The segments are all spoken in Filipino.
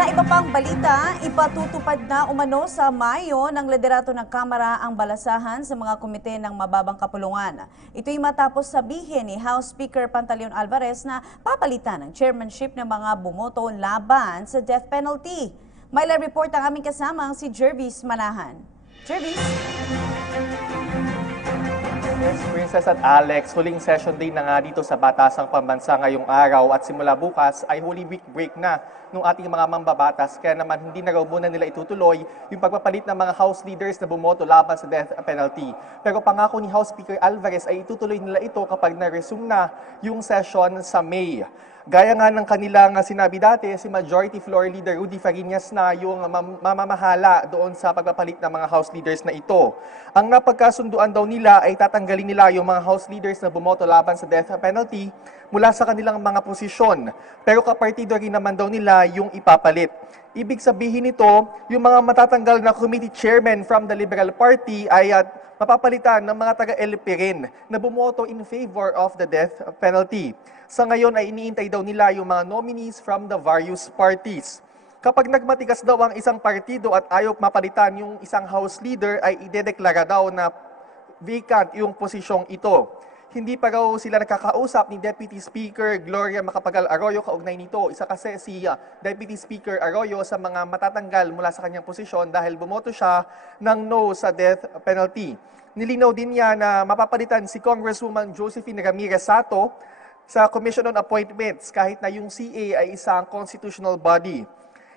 Sa iba pang balita, ipatutupad na umano sa Mayo ng liderato ng Kamara ang balasahan sa mga komite ng mababang kapulungan. Ito'y matapos sabihin ni House Speaker Pantaleon Alvarez na papalitan ang chairmanship ng mga bumoto laban sa death penalty. May live report ang aming kasamang si Jervis Manahan. Jervis? Yes, Princess at Alex, huling session day na nga dito sa Batasang Pambansa ngayong araw at simula bukas ay Holy Week break na ng ating mga mambabatas kaya naman hindi na raw muna nila itutuloy yung pagpapalit ng mga House leaders na bumoto laban sa death penalty. Pero pangako ni House Speaker Alvarez ay itutuloy nila ito kapag na-resume na yung session sa May. Gaya nga ng kanilang sinabi dati, si Majority Floor Leader Rudy Fariñas na yung mamamahala doon sa pagpapalit ng mga House leaders na ito. Ang napagkasunduan daw nila ay tatanggalin nila yung mga House leaders na bumoto laban sa death penalty mula sa kanilang mga posisyon. Pero kapartido rin naman daw nila yung ipapalit. Ibig sabihin nito, yung mga matatanggal na committee chairman from the Liberal Party ay mapapalitan ng mga taga-LP rin na bumoto in favor of the death penalty. Sa ngayon ay iniintay daw nila yung mga nominees from the various parties. Kapag nagmatigas daw ang isang partido at ayaw mapalitan yung isang House leader ay idedeklara daw na vacant yung posisyong ito. Hindi pa raw sila nakakausap ni Deputy Speaker Gloria Macapagal Arroyo kaugnay nito. Isa kasi si Deputy Speaker Arroyo sa mga matatanggal mula sa kanyang posisyon dahil bumoto siya ng no sa death penalty. Nilinaw din niya na mapapalitan si Congresswoman Josephine Ramirez Sato sa Commission on Appointments kahit na yung CA ay isang constitutional body.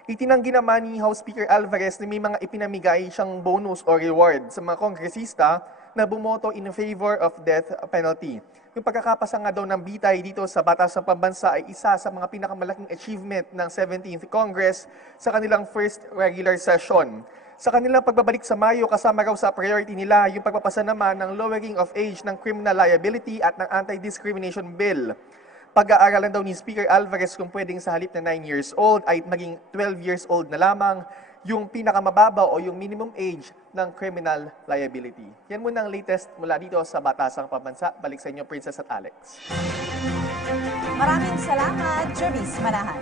Itinanggi naman ni House Speaker Alvarez na may mga ipinamigay siyang bonus o reward sa mga kongresista na bumoto in favor of death penalty. Yung pagkakapasa nga daw ng bitay dito sa Batasang Pambansa ay isa sa mga pinakamalaking achievement ng 17th Congress sa kanilang first regular session. Sa kanilang pagbabalik sa Mayo, kasama raw sa priority nila yung pagpapasa naman ng lowering of age ng criminal liability at ng anti-discrimination bill. Pag-aaralan daw ni Speaker Alvarez kung pwedeng sa halip na 9 years old ay maging 12 years old na lamang yung pinakamababa o yung minimum age ng criminal liability. Yan muna ang latest mula dito sa Batasang Pambansa. Balik sa inyo, Princess at Alex. Maraming salamat, Jervis Manahan.